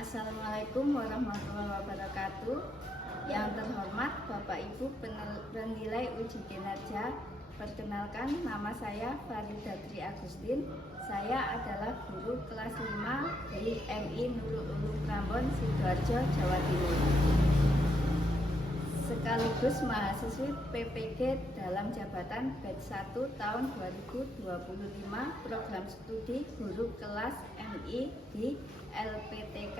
Assalamualaikum warahmatullahi wabarakatuh. Yang terhormat Bapak Ibu penilai uji kinerja, perkenalkan nama saya Farida Tri Agustin. Saya adalah guru kelas 5 di MI Nurul Ulum Prambon, Sidoarjo, Jawa Timur. Sekaligus mahasiswi PPG dalam jabatan batch 1 tahun 2025 program studi guru kelas MI di LPTK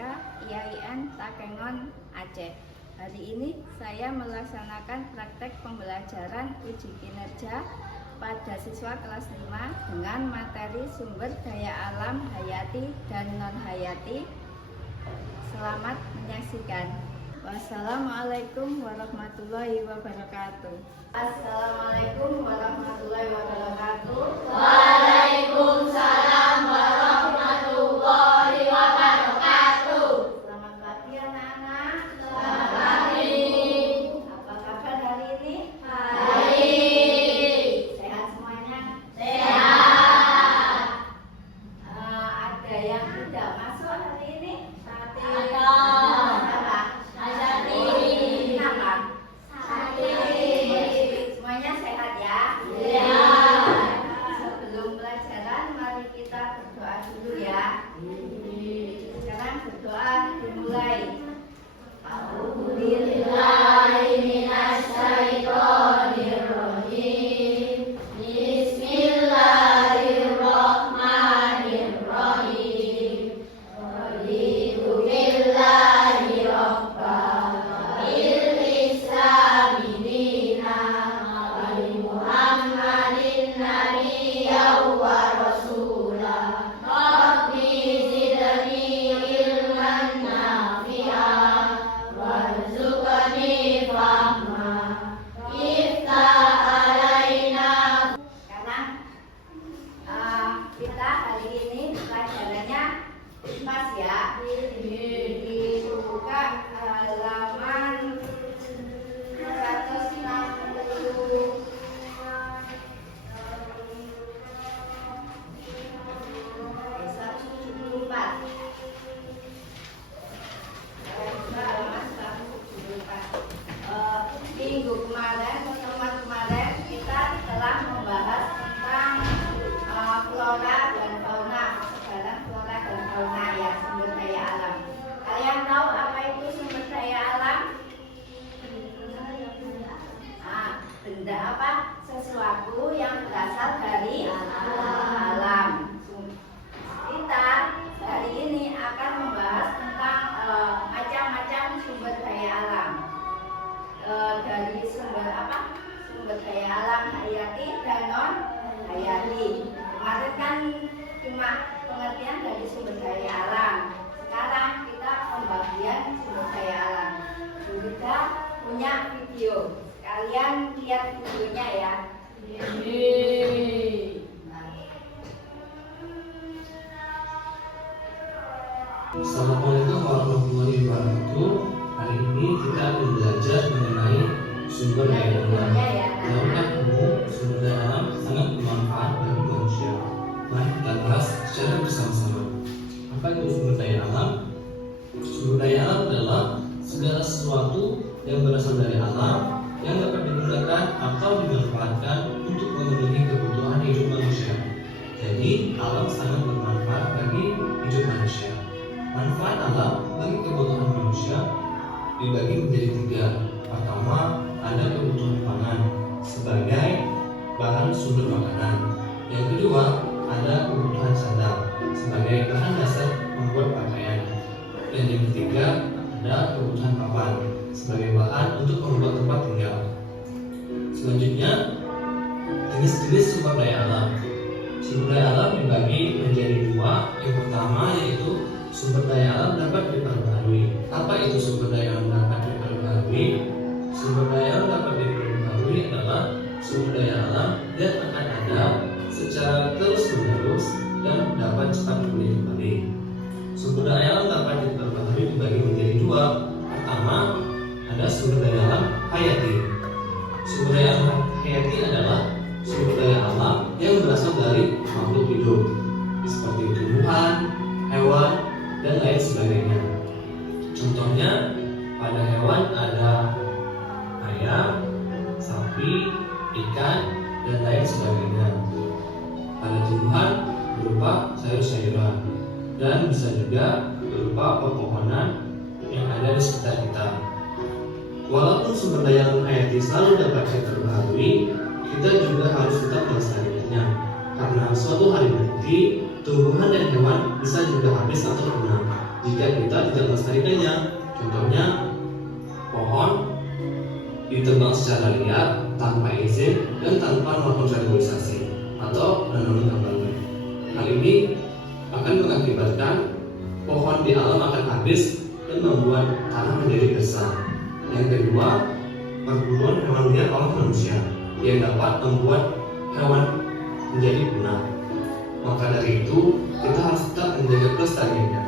IAIN Takengon, Aceh. Hari ini saya melaksanakan praktek pembelajaran uji kinerja pada siswa kelas 5 dengan materi sumber daya alam hayati dan non-hayati. Selamat menyaksikan. Wassalamualaikum warahmatullahi wabarakatuh. Assalamualaikum warahmatullahi wabarakatuh. Waalaikumsalam warahmatullahi wabarakatuh. Selamat pagi anak-anak. Selamat pagi. Apa kabar hari ini? Baik. Sehat semuanya? Sehat. Ada yang tidak masuk hari ini? Ada. Semuanya sehat ya? Ya. Sebelum pelajaran mari kita berdoa dulu ya. Sekarang berdoa dimulai. A'udzubillahiminasyaitonirrajim. Bismillahirrahmanirrahim. Raditu billahi rabbah wa bil islami dinan wa bi Muhammadin nabiyyan wa rasulah. Rabbi zidni ilman nafi'an warzuqni fahma. Iftah alaina. Sekarang kita hari ini pelajarannya pas ya. Dibuka halaman 160. 174. Halaman 174. Minggu kemarin, pertemuan kemarin kita telah membahas tentang flora dan fauna, sekarang flora dan fauna ya, sumber daya alam. Kalian tahu apa itu sumber daya alam? Benda apa? Sesuatu yang berasal dari alam. Kita hari ini akan membahas tentang macam-macam sumber daya alam. Dari sumber apa? Sumber daya alam hayati dan non hayati. Kemarin kan cuma pengertian dari sumber daya alam. Sekarang kita pembagian sumber daya alam. Kita punya video. Kalian lihat videonya ya. Assalamualaikum warahmatullahi wabarakatuh. Hari ini kita akan belajar mengenai sumber daya alam. Dalam umum, sumber daya alam sangat bermanfaat bagi manusia. Mari kita bahas secara bersama-sama. Apa itu sumber daya alam? Sumber daya alam adalah segala sesuatu yang berasal dari alam yang dapat digunakan atau dimanfaatkan untuk memenuhi kebutuhan hidup manusia. Jadi, alam sangat bermanfaat bagi hidup manusia. Manfaat alam bagi kebutuhan manusia dibagi menjadi 3. Pertama, ada kebutuhan pangan sebagai bahan sumber makanan. Yang kedua, ada kebutuhan sandang sebagai bahan dasar membuat pakaian. Dan yang ketiga, ada kebutuhan papan sebagai bahan untuk membuat tempat tinggal. Selanjutnya, jenis-jenis sumber daya alam. Sumber daya alam dibagi menjadi 2. Yang pertama yaitu sumber daya alam dapat diperbaharui. Apa itu sumber daya alam dapat diperbaharui? Sumber daya alam dapat diperbaharui adalah sumber daya alam yang akan ada secara terus-menerus dan dapat cepat pulih kembali. Sumber daya alam dapat diperbaharui dibagi menjadi 2. Pertama, ada sumber daya alam hayati. Sumber daya alam hayati adalah sumber daya alam yang berasal dari makhluk hidup seperti tumbuhan, hewan, dan lain sebagainya. ikan, dan lain sebagainya. Ada tumbuhan berupa sayur-sayuran, dan bisa juga berupa pepohonan yang ada di sekitar kita. Walaupun sumber daya alam hayati selalu dapat diperbaharui, kita juga harus tetap melestarikannya. Karena suatu hari nanti, tumbuhan dan hewan bisa juga habis atau punah jika kita tidak melestarikannya. Contohnya, pohon ditebang secara liar, tanpa izin, dan tanpa melakukan reboisasi atau menanam kembali. Hal ini akan mengakibatkan pohon di alam akan habis dan membuat tanah menjadi besar. Yang kedua, perburuan hewan liar oleh manusia yang dapat membuat hewan menjadi punah. Maka dari itu, kita harus tetap menjaga kelestariannya.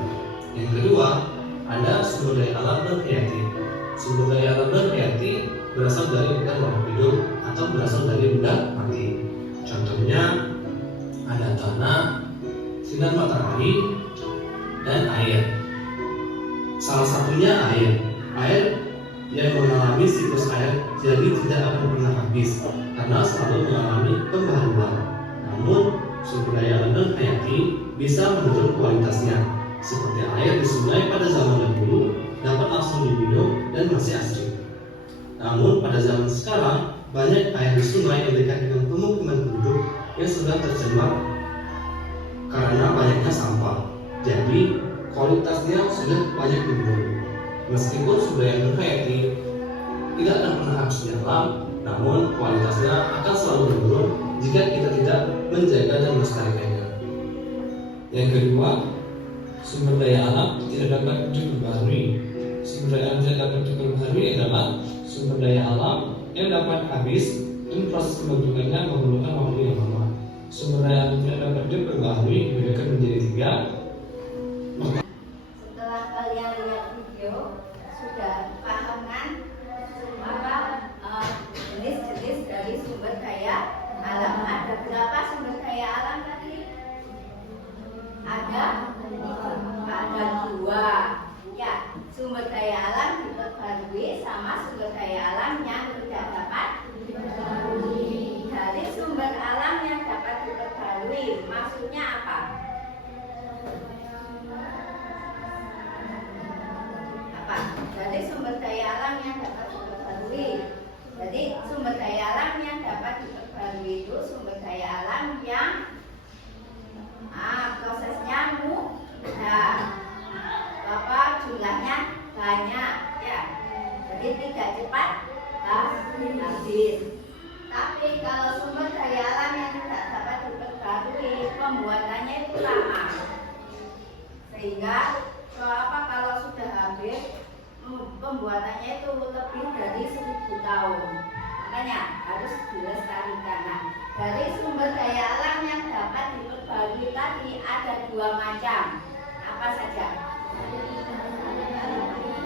Yang kedua, ada sumber daya alam dan hayati. Sumber daya alam dan hayati berasal dari benda makhluk hidup atau berasal dari benda mati. Contohnya, ada tanah, sinar matahari, dan air. Salah satunya air. Air yang mengalami siklus air jadi tidak akan pernah habis karena selalu mengalami pembaharuan. Namun sumber daya alam dan hayati bisa menurun kualitasnya, seperti air di sungai pada zaman dahulu dapat langsung diminum dan masih asri. Namun pada zaman sekarang banyak air di sungai yang dekat dengan pemukiman penduduk yang sudah tercemar karena banyaknya sampah. Jadi kualitasnya sudah banyak menurun. Meskipun sumber daya alam hayati tidak akan pernah habis di alam, namun kualitasnya akan selalu menurun jika kita tidak menjaga dan melestarikannya. Yang kedua, sumber daya alam tidak dapat diperbaharui. Sumber daya alam tidak dapat diperbaharui adalah sumber daya alam yang dapat habis dan proses pembentukannya memerlukan waktu yang lama. Sumber daya alam tidak dapat diperbaharui dibedakan menjadi 3. Setelah kalian lihat video, sudah paham kan apa jenis-jenis dari sumber daya alam? Ada berapa sumber daya alam tadi? Ada 2. Ya, sumber daya alam diperbarui sama sumber daya alam yang tidak dapat diperbarui. Dari sumber alam yang dapat diperbarui, maksudnya apa? Dari sumber daya alam yang dapat diperbarui. Jadi sumber daya alam yang dapat diperbarui itu sumber daya alam yang prosesnya mudah, jumlahnya banyak, ya. Jadi tidak cepat habis. Tapi kalau sumber daya alam yang tidak dapat diperbarui, pembuatannya itu lama. Sehingga kalau sudah habis, pembuatannya itu lebih dari 1000 tahun. Makanya harus dilestarikan. Nah, dari sumber daya alam yang dapat diperbarui tadi ada 2 macam. Apa saja?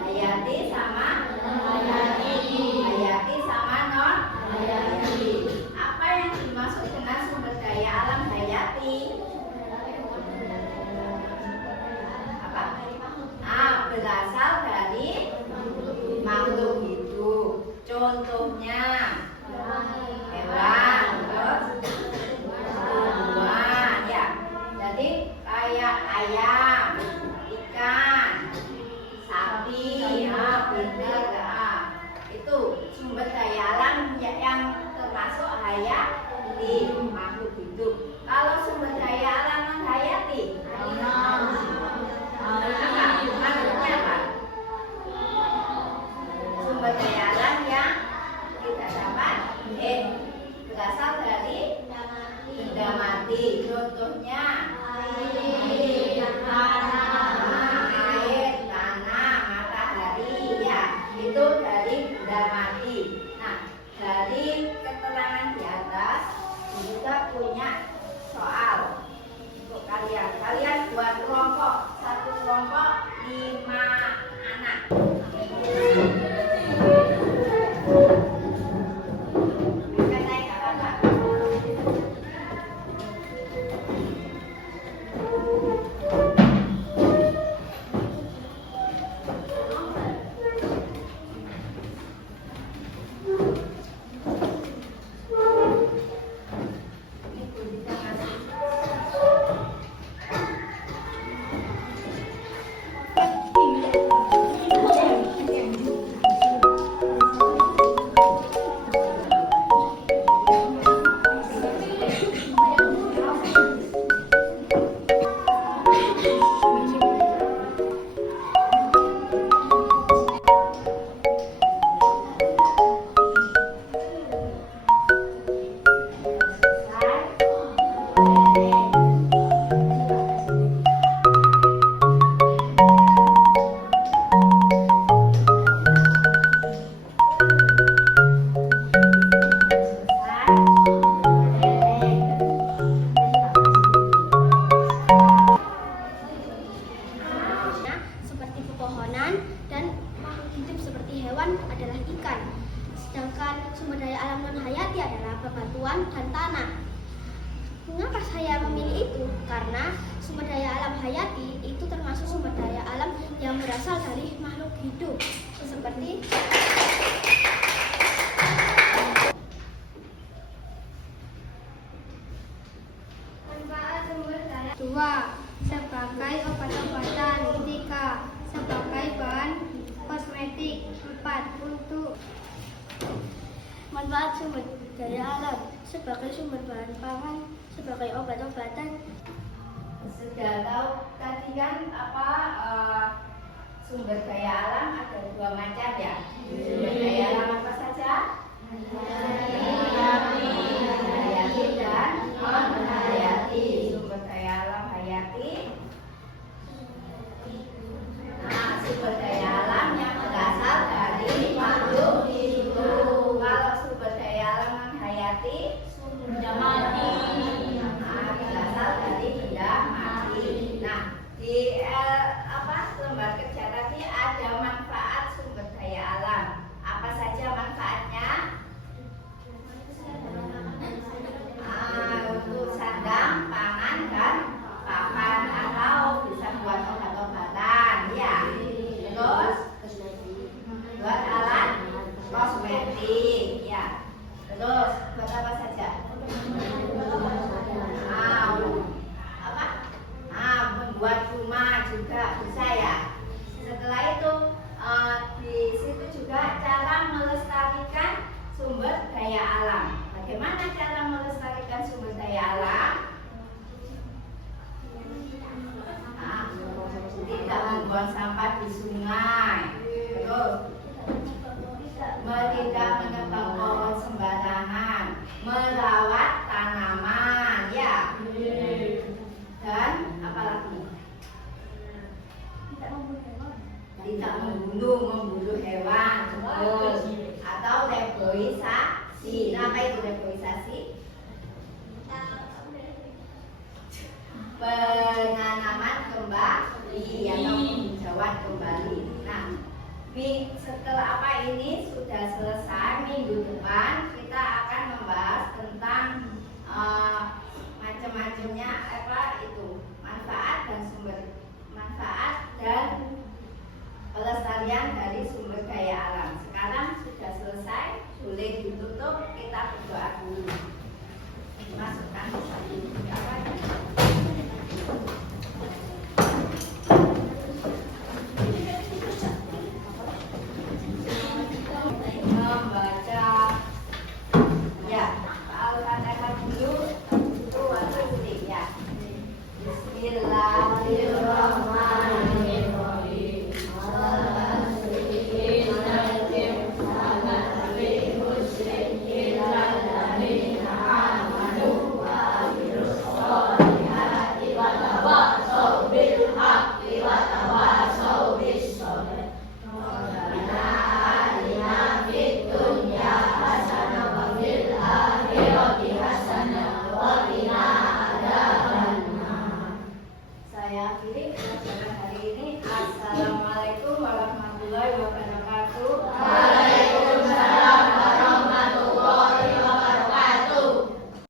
Hayati sama non hayati. Apa yang dimaksud dengan sumber daya alam hayati? Berasal dari makhluk hidup. Contohnya hewan, tumbuhan, ya. Jadi kayak ayam, ikan, sapi, benar, itu sumber daya alam yang termasuk hayati, makhluk hidup. Kalau sumber daya alam non hayati, sumber daya alam yang tidak dapat berasal dari benda mati. Contohnya air, tanah, matahari, ya, itu dari benda mati. Nah, dari keterangan di atas kita punya soal untuk kalian. Kalian buat kelompok, satu kelompok 5 anak. Seperti pepohonan dan makhluk hidup seperti hewan adalah ikan. Sedangkan sumber daya alam non hayati adalah bebatuan dan tanah. Mengapa saya memilih itu? Karena sumber daya alam hayati itu termasuk sumber daya alam yang berasal dari makhluk hidup, seperti manfaat sumber daya. 2. Sebagai obat-obatan. 3. Sebagai bahan kosmetik. 4. Untuk manfaat sumber daya alam sebagai sumber bahan pangan, sebagai obat-obatan. Sudah tahu tadi kan apa sumber daya alam ada 2 macam ya. Sumber daya alam apa saja? Hayati dan non hayati. Sumber daya alam hayati. Nah, sumber daya alam yang berasal dari makhluk hidup. Kalau sumber daya alam non hayati Sudah mati. berasal dari benda mati. Nah, di lembar kerja tadi ada manfaat sumber daya alam. Apa saja manfaatnya? Untuk sandang, pangan, dan pakan atau bisa buat obat-obatan, ya. Terus buat alat kosmetik, ya. Terus buat apa saja? Membuat rumah juga bisa ya. Setelah itu di situ juga cara melestarikan sumber daya alam. Bagaimana cara melestarikan sumber daya alam? Tidak membuang sampah di sungai. Terus tidak menebang pohon sembarangan, merawat tanaman, ya. Dan apa lagi? Tidak membunuh hewan, atau reboisasi. Apa itu reboisasi? Penanaman kembali atau penghijauan kembali. Nah, setelah apa ini sudah selesai, minggu depan kita akan membahas tentang